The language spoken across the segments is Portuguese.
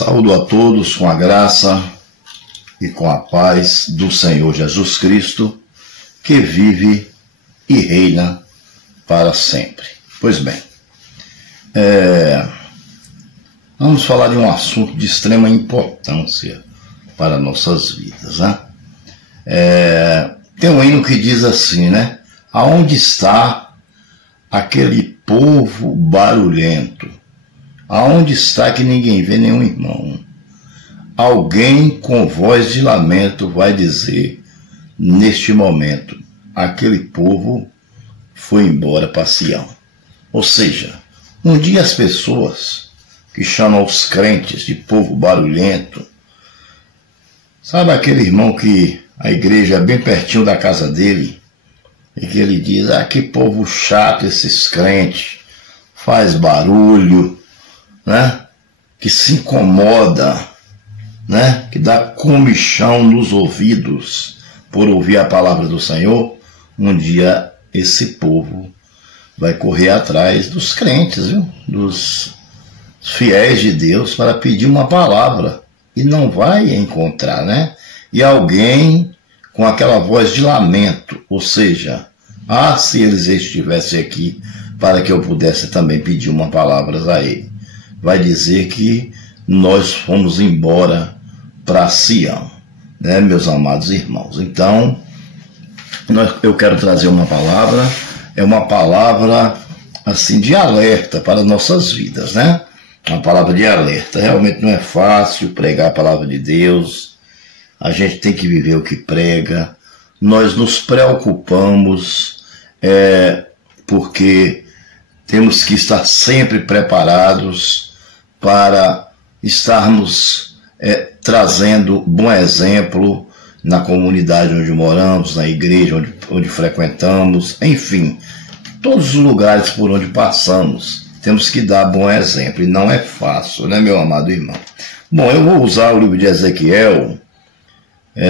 Saúdo a todos com a graça e com a paz do Senhor Jesus Cristo, que vive e reina para sempre. Pois bem, vamos falar de um assunto de extrema importância para nossas vidas, né? Tem um hino que diz assim, né? Aonde está aquele povo barulhento? Aonde está que ninguém vê nenhum irmão? Alguém com voz de lamento vai dizer, neste momento, aquele povo foi embora para Sião. Ou seja, um dia as pessoas que chamam os crentes de povo barulhento, sabe aquele irmão que a igreja é bem pertinho da casa dele, e que ele diz, que povo chato esses crentes, faz barulho, né? Que se incomoda, né? Que dá comichão nos ouvidos por ouvir a palavra do Senhor. Um dia esse povo vai correr atrás dos crentes, viu? Dos fiéis de Deus para pedir uma palavra e não vai encontrar, né? E alguém com aquela voz de lamento, ou seja, se eles estivessem aqui para que eu pudesse também pedir uma palavra a ele, vai dizer que nós fomos embora para Sião, né, meus amados irmãos? Então, eu quero trazer uma palavra, uma palavra assim de alerta para nossas vidas, né? Uma palavra de alerta. Realmente não é fácil pregar a palavra de Deus, a gente tem que viver o que prega, nós nos preocupamos, porque temos que estar sempre preparados para estarmos trazendo bom exemplo na comunidade onde moramos, na igreja onde frequentamos, enfim, todos os lugares por onde passamos, temos que dar bom exemplo, e não é fácil, né, meu amado irmão? Bom, eu vou usar o livro de Ezequiel,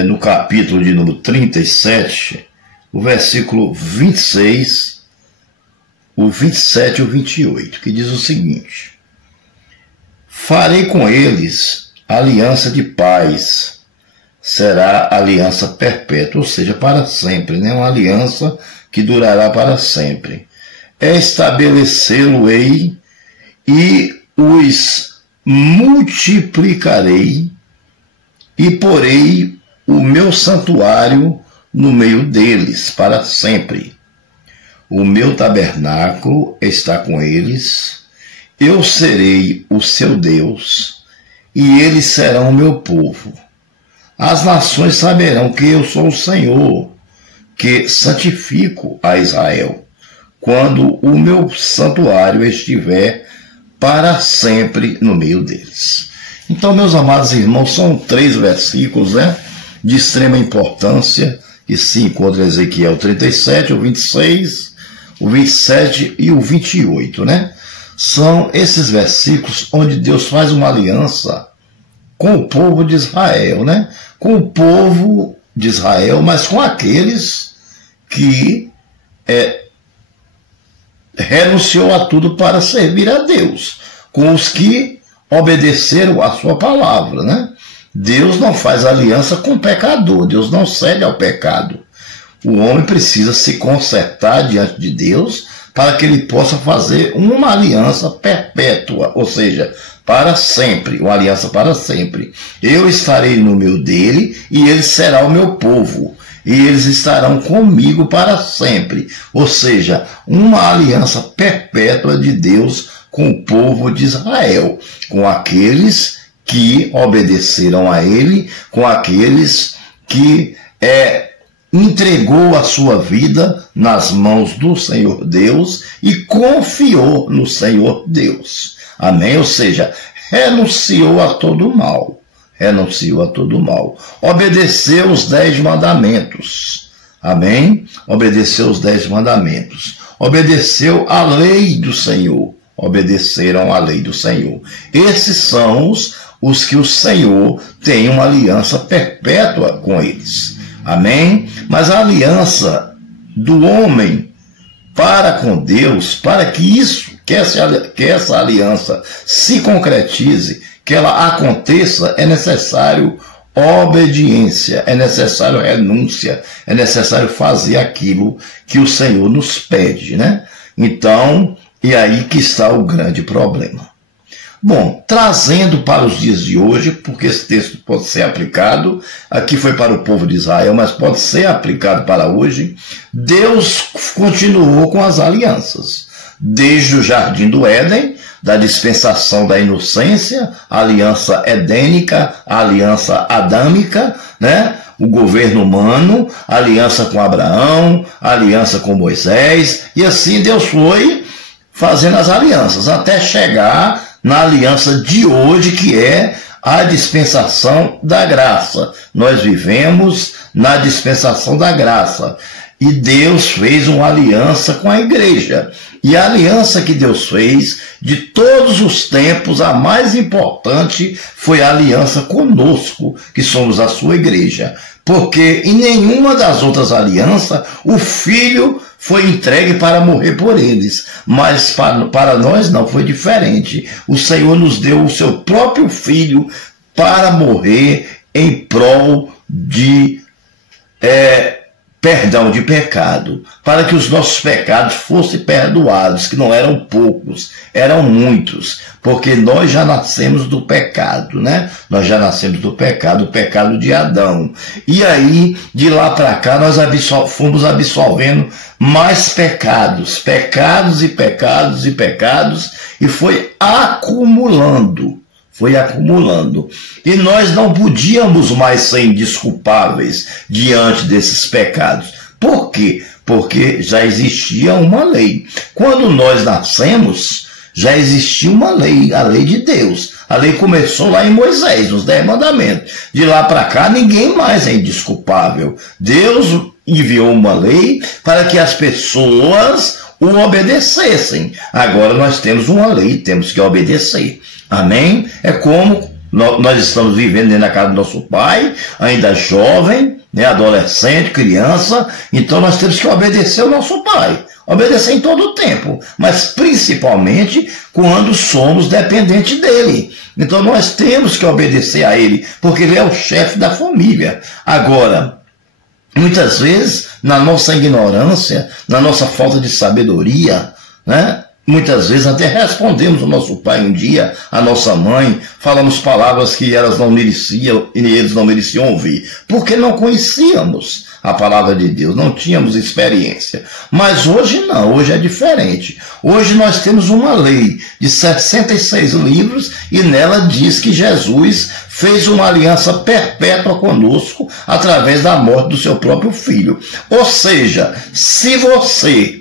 no capítulo de número 37, o versículo 26, o 27 e o 28, que diz o seguinte: farei com eles aliança de paz, será aliança perpétua, ou seja, para sempre, né? Uma aliança que durará para sempre. Estabelecê-lo-ei e os multiplicarei e porei o meu santuário no meio deles para sempre. O meu tabernáculo está com eles, eu serei o seu Deus, e eles serão o meu povo. As nações saberão que eu sou o Senhor, que santifico a Israel, quando o meu santuário estiver para sempre no meio deles. Então, meus amados irmãos, são 3 versículos, né, de extrema importância, que se encontra em Ezequiel 37, o 26, o 27 e o 28, né? São esses versículos onde Deus faz uma aliança com o povo de Israel, né? Com o povo de Israel, mas com aqueles que renunciou a tudo para servir a Deus, com os que obedeceram a sua palavra, né? Deus não faz aliança com o pecador, Deus não cede ao pecado. O homem precisa se consertar diante de Deus para que ele possa fazer uma aliança perpétua, ou seja, para sempre, uma aliança para sempre. Eu estarei no meio dele e ele será o meu povo, e eles estarão comigo para sempre. Ou seja, uma aliança perpétua de Deus com o povo de Israel, com aqueles que obedeceram a ele, com aqueles que entregou a sua vida nas mãos do Senhor Deus e confiou no Senhor Deus. Amém? Ou seja, renunciou a todo mal. Renunciou a todo mal. Obedeceu os 10 mandamentos. Amém? Obedeceu os 10 mandamentos. Obedeceu a lei do Senhor. Obedeceram a lei do Senhor. Esses são os que o Senhor tem uma aliança perpétua com eles. Amém? Mas a aliança do homem para com Deus, para que essa aliança se concretize, que ela aconteça, é necessário obediência, é necessário renúncia, é necessário fazer aquilo que o Senhor nos pede, né? Então, e aí que está o grande problema. Bom, trazendo para os dias de hoje, porque esse texto pode ser aplicado, aqui foi para o povo de Israel, mas pode ser aplicado para hoje, Deus continuou com as alianças. Desde o Jardim do Éden, da dispensação da inocência, a aliança edênica, a aliança adâmica, né? O governo humano, a aliança com Abraão, a aliança com Moisés, e assim Deus foi fazendo as alianças, até chegar na aliança de hoje, que é a dispensação da graça. Nós vivemos na dispensação da graça. E Deus fez uma aliança com a igreja. E a aliança que Deus fez, de todos os tempos, a mais importante foi a aliança conosco, que somos a sua igreja. Porque em nenhuma das outras alianças, o Filho foi entregue para morrer por eles. Mas para nós não, foi diferente. O Senhor nos deu o seu próprio Filho para morrer em prol de perdão de pecado, para que os nossos pecados fossem perdoados, que não eram poucos, eram muitos, porque nós já nascemos do pecado, né? Nós já nascemos do pecado, o pecado de Adão. E aí, de lá para cá, nós fomos absolvendo mais pecados, pecados e pecados e pecados, e foi acumulando. Foi acumulando. E nós não podíamos mais ser indesculpáveis diante desses pecados. Por quê? Porque já existia uma lei. Quando nós nascemos, já existia uma lei, a lei de Deus. A lei começou lá em Moisés, nos 10 mandamentos. De lá para cá, ninguém mais é indesculpável. Deus enviou uma lei para que as pessoas o obedecessem. Agora nós temos uma lei, temos que obedecer. Amém? É como nós estamos vivendo dentro da casa do nosso pai, ainda jovem, né, adolescente, criança, então nós temos que obedecer ao nosso pai. Obedecer em todo o tempo, mas principalmente quando somos dependentes dele. Então nós temos que obedecer a ele, porque ele é o chefe da família. Agora, muitas vezes, na nossa ignorância, na nossa falta de sabedoria, né? Muitas vezes até respondemos ao nosso pai um dia, à nossa mãe, falamos palavras que elas não mereciam e eles não mereciam ouvir, porque não conhecíamos a palavra de Deus, não tínhamos experiência. Mas hoje não, hoje é diferente. Hoje nós temos uma lei de 66 livros e nela diz que Jesus fez uma aliança perpétua conosco através da morte do seu próprio Filho. Ou seja, se você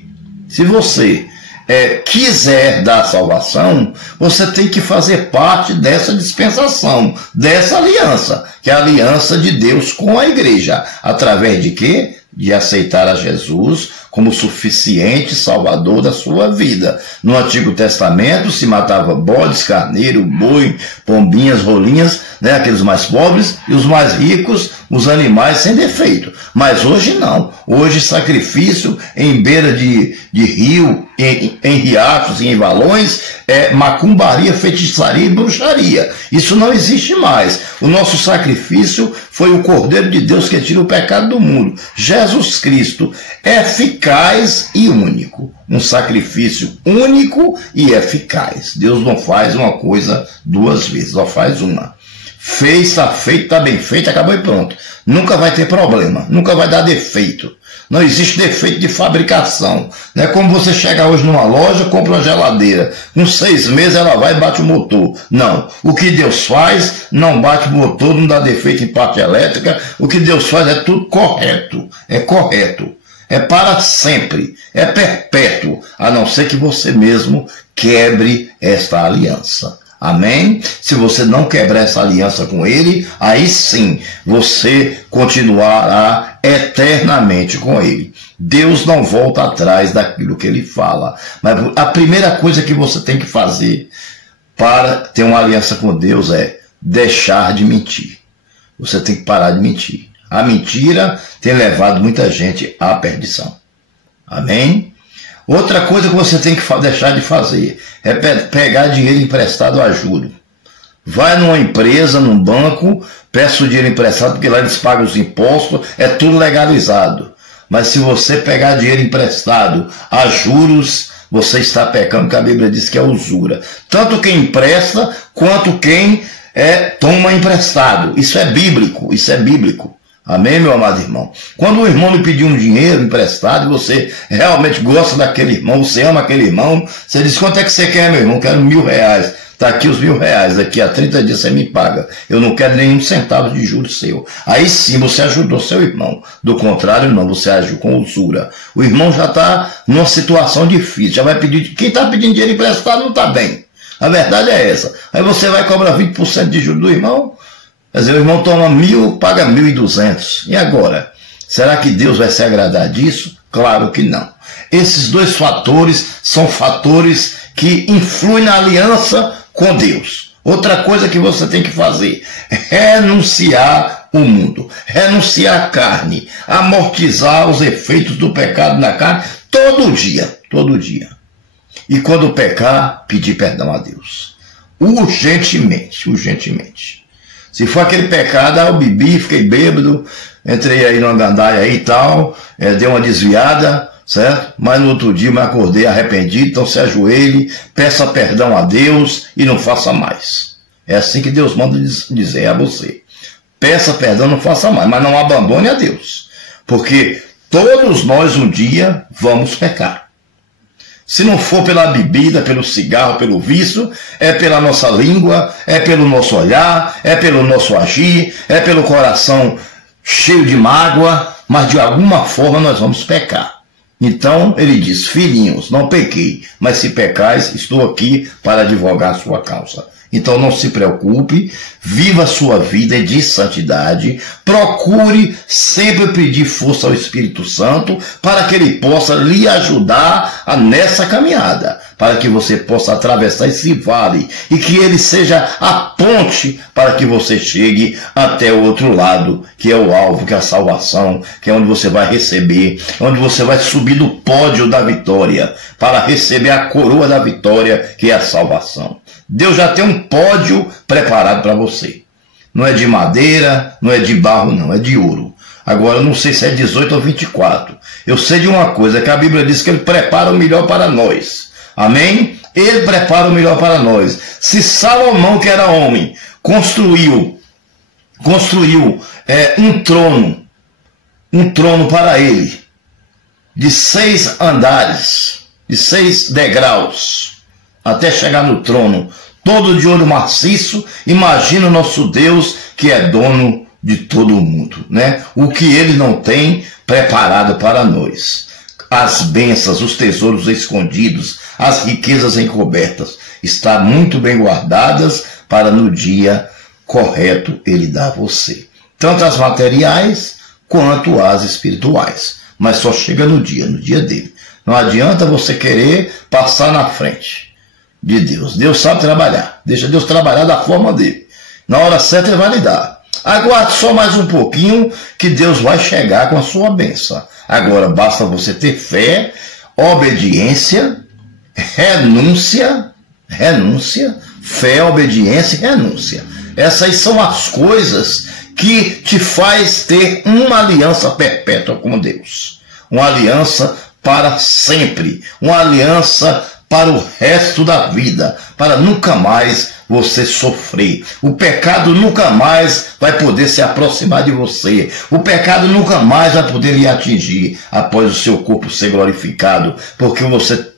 quiser dar salvação, você tem que fazer parte dessa dispensação, dessa aliança, que é a aliança de Deus com a igreja. Através de quê? De aceitar a Jesus como suficiente salvador da sua vida. No Antigo Testamento se matava bodes, carneiro, boi, pombinhas, rolinhas, né, aqueles mais pobres, e os mais ricos, os animais sem defeito. Mas hoje não. Hoje sacrifício em beira de rio, em riachos e em valões, é macumbaria, feitiçaria e bruxaria. Isso não existe mais. O nosso sacrifício foi o Cordeiro de Deus que tira o pecado do mundo. Jesus Cristo, eficaz e único. Um sacrifício único e eficaz. Deus não faz uma coisa duas vezes, só faz uma. Fez, está feito, está bem feito, acabou e pronto. Nunca vai ter problema, nunca vai dar defeito. Não existe defeito de fabricação. Não é como você chega hoje numa loja, compra uma geladeira. Com 6 meses ela vai e bate o motor. Não. O que Deus faz, não bate o motor, não dá defeito em parte elétrica. O que Deus faz é tudo correto. É correto. É para sempre. É perpétuo. A não ser que você mesmo quebre esta aliança. Amém? Se você não quebrar essa aliança com ele, aí sim você continuará eternamente com ele. Deus não volta atrás daquilo que ele fala. Mas a primeira coisa que você tem que fazer para ter uma aliança com Deus é deixar de mentir. Você tem que parar de mentir. A mentira tem levado muita gente à perdição. Amém? Outra coisa que você tem que deixar de fazer é pegar dinheiro emprestado a juros. Vai numa empresa, num banco, peça o dinheiro emprestado, porque lá eles pagam os impostos, é tudo legalizado. Mas se você pegar dinheiro emprestado a juros, você está pecando, porque a Bíblia diz que é usura. Tanto quem empresta, quanto quem toma emprestado. Isso é bíblico, isso é bíblico. Amém, meu amado irmão? Quando o irmão lhe pedir um dinheiro emprestado, e você realmente gosta daquele irmão, você ama aquele irmão, você diz, quanto é que você quer, meu irmão? Quero R$1.000. Está aqui os R$1.000, daqui a 30 dias você me paga. Eu não quero nenhum centavo de juros seu. Aí sim você ajudou seu irmão. Do contrário, não, você agiu com usura. O irmão já está numa situação difícil, já vai pedir. Quem está pedindo dinheiro emprestado não está bem. A verdade é essa. Aí você vai cobrar 20% de juros do irmão. Quer dizer, o irmão toma 1.000, paga 1.200. E agora? Será que Deus vai se agradar disso? Claro que não. Esses dois fatores são fatores que influem na aliança com Deus. Outra coisa que você tem que fazer é renunciar o mundo, renunciar a carne, amortizar os efeitos do pecado na carne todo dia, todo dia. E quando pecar, pedir perdão a Deus. Urgentemente, urgentemente. Se for aquele pecado, eu bebi, fiquei bêbado, entrei aí numa gandaia aí e tal, dei uma desviada, certo? Mas no outro dia me acordei arrependido, então se ajoelhe, peça perdão a Deus e não faça mais. É assim que Deus manda dizer a você. Peça perdão, não faça mais, mas não abandone a Deus. Porque todos nós um dia vamos pecar. Se não for pela bebida, pelo cigarro, pelo vício, é pela nossa língua, é pelo nosso olhar, é pelo nosso agir, é pelo coração cheio de mágoa, mas de alguma forma nós vamos pecar. Então ele diz, filhinhos, não pequei, mas se pecais, estou aqui para advogar a sua causa. Então não se preocupe, viva a sua vida de santidade, procure sempre pedir força ao Espírito Santo para que ele possa lhe ajudar nessa caminhada, para que você possa atravessar esse vale e que ele seja a ponte para que você chegue até o outro lado, que é o alvo, que é a salvação, que é onde você vai receber, onde você vai subir do pódio da vitória para receber a coroa da vitória, que é a salvação. Deus já tem um pódio preparado para você. Não é de madeira, não é de barro, não, é de ouro. Agora, eu não sei se é 18 ou 24. Eu sei de uma coisa, que a Bíblia diz que ele prepara o melhor para nós. Amém? Ele prepara o melhor para nós. Se Salomão, que era homem, construiu um trono para ele, de 6 andares, de 6 degraus, até chegar no trono, todo de ouro maciço, imagina o nosso Deus, que é dono de todo o mundo, né? O que ele não tem preparado para nós. As bênçãos, os tesouros escondidos, as riquezas encobertas, estão muito bem guardadas para no dia correto ele dar a você. Tanto as materiais, quanto as espirituais. Mas só chega no dia dele. Não adianta você querer passar na frente de Deus. Deus sabe trabalhar. Deixa Deus trabalhar da forma dele. Na hora certa ele vai lhe dar. Aguarde só mais um pouquinho que Deus vai chegar com a sua bênção. Agora basta você ter fé, obediência, renúncia, fé, obediência e renúncia. Essas são as coisas que te faz ter uma aliança perpétua com Deus. Uma aliança para sempre. Uma aliança para o resto da vida, para nunca mais você sofrer. O pecado nunca mais vai poder se aproximar de você. O pecado nunca mais vai poder lhe atingir após o seu corpo ser glorificado, porque você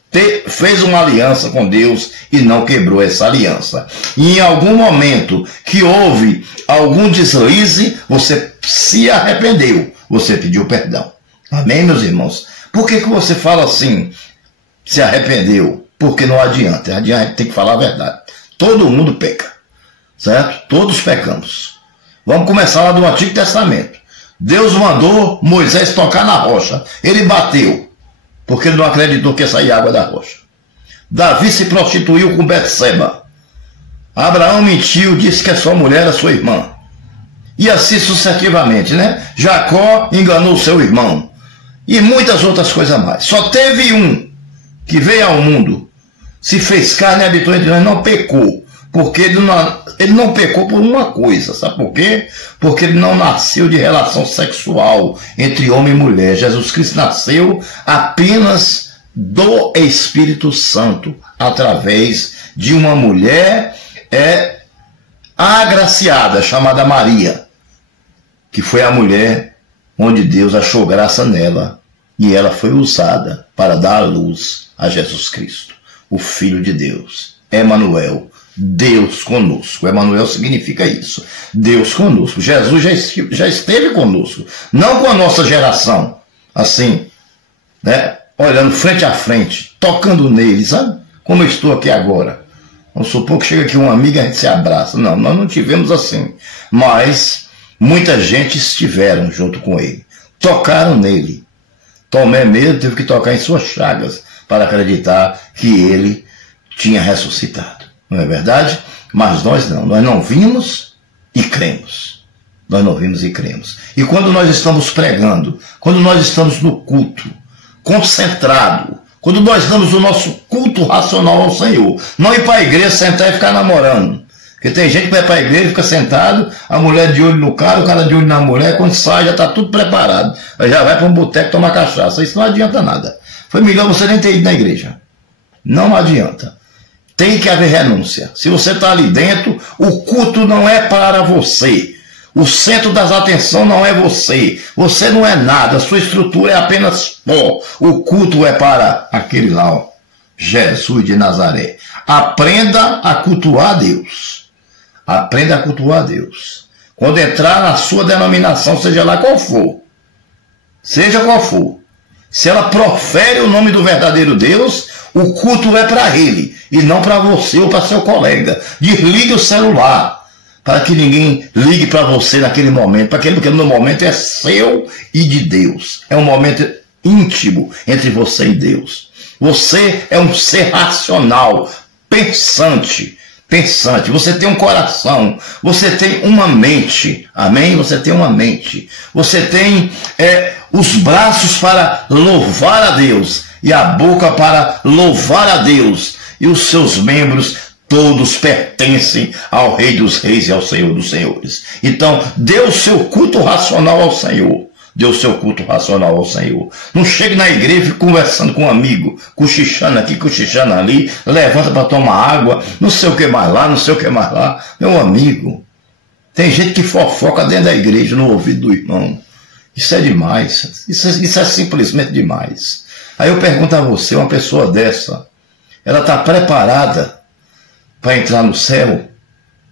fez uma aliança com Deus e não quebrou essa aliança. E em algum momento que houve algum deslize, você se arrependeu, você pediu perdão. Amém, meus irmãos? Por que você fala assim? Se arrependeu, porque não adianta, tem que falar a verdade. Todo mundo peca, certo? Todos pecamos. Vamos começar lá do Antigo Testamento. Deus mandou Moisés tocar na rocha. Ele bateu, porque ele não acreditou que ia sair água da rocha. Davi se prostituiu com Betseba. Abraão mentiu, disse que a sua mulher era sua irmã. E assim sucessivamente, né? Jacó enganou seu irmão. E muitas outras coisas mais. Só teve um que veio ao mundo, se fez carne e habitou entre nós, não pecou. Porque ele não pecou por uma coisa, sabe por quê? Porque ele não nasceu de relação sexual entre homem e mulher. Jesus Cristo nasceu apenas do Espírito Santo, através de uma mulher agraciada, chamada Maria, que foi a mulher onde Deus achou graça nela, e ela foi usada para dar à luz a Jesus Cristo, o Filho de Deus, Emanuel, Deus conosco. Emanuel significa isso, Deus conosco. Jesus já esteve conosco, não com a nossa geração, assim, né, olhando frente a frente, tocando nele, sabe? Como eu estou aqui agora. Vamos supor que chega aqui um amigo e a gente se abraça. Não, nós não tivemos assim. Mas muita gente estiveram junto com ele. Tocaram nele. Tomé mesmo teve que tocar em suas chagas para acreditar que ele tinha ressuscitado. Não é verdade? Mas nós não. Nós não vimos e cremos. Nós não vimos e cremos. E quando nós estamos pregando, quando nós estamos no culto, concentrado, quando nós damos o nosso culto racional ao Senhor, não ir para a igreja, sentar e ficar namorando. Porque tem gente que vai para a igreja, fica sentado, a mulher de olho no cara, o cara de olho na mulher, quando sai já está tudo preparado. Aí já vai para um boteco tomar cachaça. Isso não adianta nada. Foi melhor você nem ter ido na igreja. Não adianta. Tem que haver renúncia. Se você está ali dentro, o culto não é para você. O centro das atenções não é você. Você não é nada. A sua estrutura é apenas pó. O culto é para aquele lá, ó, Jesus de Nazaré. Aprenda a cultuar a Deus. Aprenda a cultuar a Deus. Quando entrar na sua denominação, seja lá qual for. Seja qual for. Se ela profere o nome do verdadeiro Deus, o culto é para ele. E não para você ou para seu colega. Desligue o celular, para que ninguém ligue para você naquele momento, porque no momento é seu e de Deus. É um momento íntimo entre você e Deus. Você é um ser racional, pensante. Você tem um coração, você tem uma mente, amém? Você tem uma mente. Você tem os braços para louvar a Deus e a boca para louvar a Deus, e os seus membros todos pertencem ao Rei dos Reis e ao Senhor dos Senhores. Então, dê o seu culto racional ao Senhor. Dê o seu culto racional ao Senhor. Não chegue na igreja e fique conversando com um amigo, cochichando aqui, cochichando ali, levanta para tomar água, não sei o que mais lá, não sei o que mais lá. Meu amigo, tem gente que fofoca dentro da igreja, no ouvido do irmão. Isso é demais. Isso é simplesmente demais. Aí eu pergunto a você, uma pessoa dessa, ela está preparada para entrar no céu?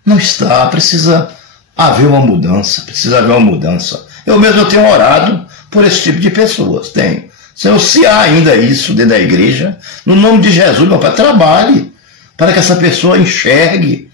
Não está. Precisa haver uma mudança. Precisa haver uma mudança. Eu mesmo tenho orado por esse tipo de pessoas. Tenho. Senhor, se há ainda isso dentro da igreja, no nome de Jesus, meu Pai, trabalhe para que essa pessoa enxergue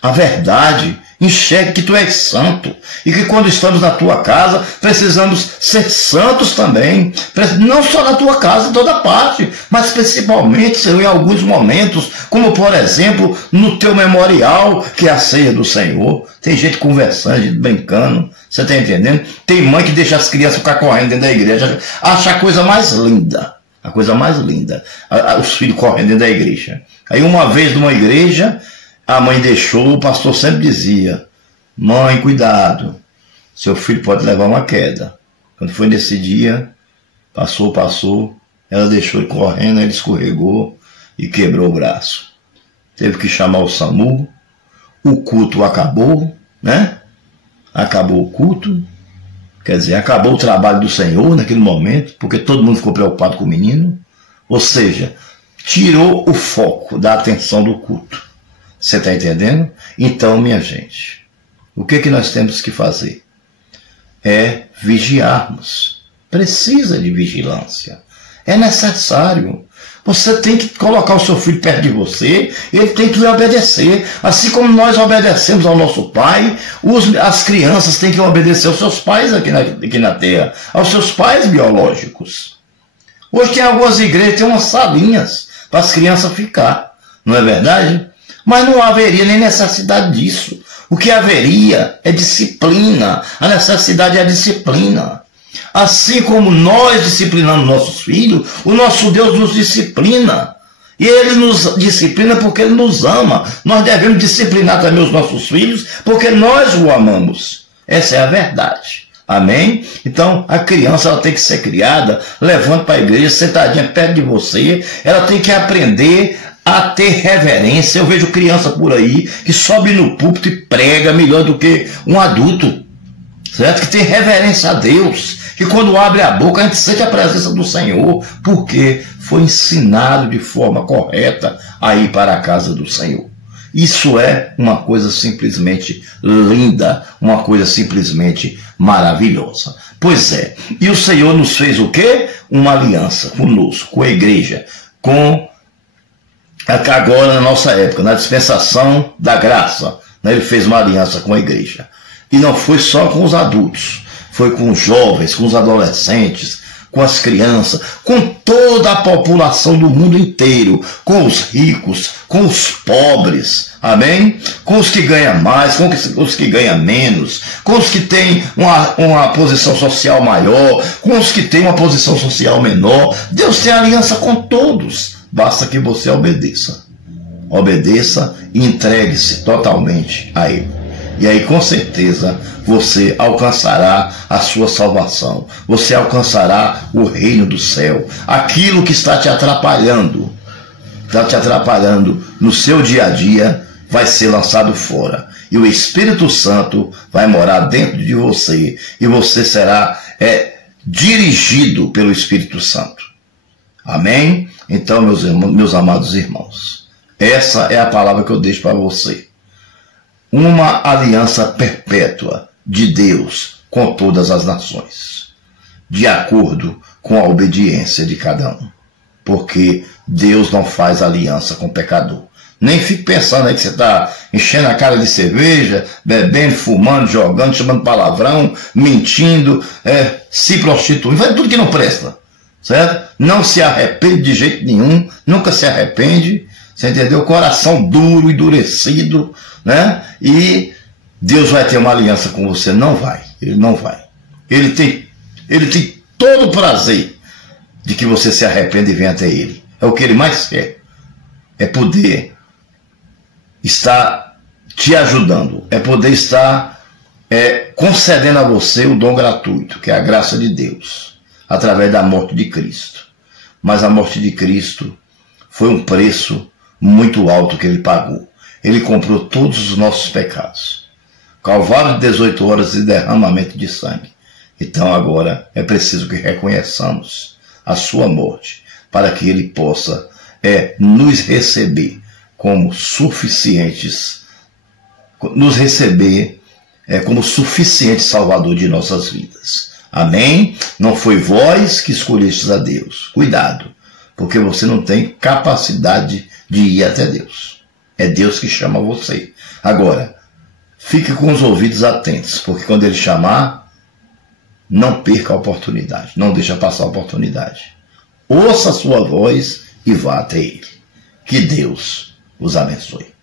a verdade, enxergue que tu és santo, e que quando estamos na tua casa, precisamos ser santos também, não só na tua casa, em toda parte, mas principalmente, Senhor, em alguns momentos, como por exemplo, no teu memorial, que é a ceia do Senhor. Tem gente conversando, gente brincando, você está entendendo? Tem mãe que deixa as crianças ficar correndo dentro da igreja, acha a coisa mais linda, os filhos correndo dentro da igreja. Aí uma vez numa igreja, a mãe deixou, o pastor sempre dizia: mãe, cuidado, seu filho pode levar uma queda. Quando foi nesse dia, passou, ela deixou ele correndo, ele escorregou e quebrou o braço. Teve que chamar o SAMU, o culto acabou, né? Acabou o culto, quer dizer, acabou o trabalho do Senhor naquele momento, porque todo mundo ficou preocupado com o menino, ou seja, tirou o foco da atenção do culto. Você está entendendo? Então, minha gente, o que nós temos que fazer? É vigiarmos. Precisa de vigilância. É necessário. Você tem que colocar o seu filho perto de você, ele tem que lhe obedecer. Assim como nós obedecemos ao nosso pai, as crianças têm que obedecer aos seus pais aqui na terra, aos seus pais biológicos. Hoje tem algumas igrejas, tem umas salinhas para as crianças ficar, não é verdade? Mas não haveria nem necessidade disso. O que haveria é disciplina. A necessidade é a disciplina. Assim como nós disciplinamos nossos filhos, o nosso Deus nos disciplina. E Ele nos disciplina porque Ele nos ama. Nós devemos disciplinar também os nossos filhos porque nós o amamos. Essa é a verdade. Amém? Então, a criança ela tem que ser criada, levando para a igreja, sentadinha perto de você. Ela tem que aprender a ter reverência. Eu vejo criança por aí que sobe no púlpito e prega melhor do que um adulto. Certo? Que tem reverência a Deus. Que quando abre a boca a gente sente a presença do Senhor. Porque foi ensinado de forma correta a ir para a casa do Senhor. Isso é uma coisa simplesmente linda, uma coisa simplesmente maravilhosa. Pois é, e o Senhor nos fez o quê? Uma aliança conosco, com a igreja, com agora na nossa época, na dispensação da graça, né? Ele fez uma aliança com a igreja. E não foi só com os adultos, foi com os jovens, com os adolescentes, com as crianças, com toda a população do mundo inteiro, com os ricos, com os pobres, amém? Com os que ganham mais, com os que ganham menos, com os que têm uma posição social maior, com os que têm uma posição social menor. Deus tem aliança com todos, basta que você obedeça. Obedeça e entregue-se totalmente a Ele. E aí, com certeza, você alcançará a sua salvação. Você alcançará o reino do céu. Aquilo que está te atrapalhando no seu dia a dia, vai ser lançado fora. E o Espírito Santo vai morar dentro de você. E você será dirigido pelo Espírito Santo. Amém? Então, meus amados irmãos, essa é a palavra que eu deixo para você. Uma aliança perpétua de Deus com todas as nações, de acordo com a obediência de cada um. Porque Deus não faz aliança com pecador. Nem fique pensando aí que você está enchendo a cara de cerveja, bebendo, fumando, jogando, chamando palavrão, mentindo, se prostituindo, faz tudo que não presta. Certo? Não se arrepende de jeito nenhum, nunca se arrepende. Você entendeu? Coração duro, endurecido, né? E Deus vai ter uma aliança com você? Não vai. Ele não vai. Ele tem todo o prazer de que você se arrependa e venha até Ele. É o que Ele mais quer. É poder estar te ajudando. É poder estar concedendo a você o dom gratuito, que é a graça de Deus, através da morte de Cristo. Mas a morte de Cristo foi um preço muito alto que Ele pagou. Ele comprou todos os nossos pecados. Calvário de 18 horas de derramamento de sangue. Então agora é preciso que reconheçamos a sua morte, para que Ele possa nos receber como suficientes, nos receber como suficiente Salvador de nossas vidas. Amém? Não foi vós que escolhestes a Deus. Cuidado, porque você não tem capacidade de ir até Deus. É Deus que chama você. Agora, fique com os ouvidos atentos, porque quando Ele chamar, não perca a oportunidade. Não deixa passar a oportunidade. Ouça a sua voz e vá até Ele. Que Deus os abençoe.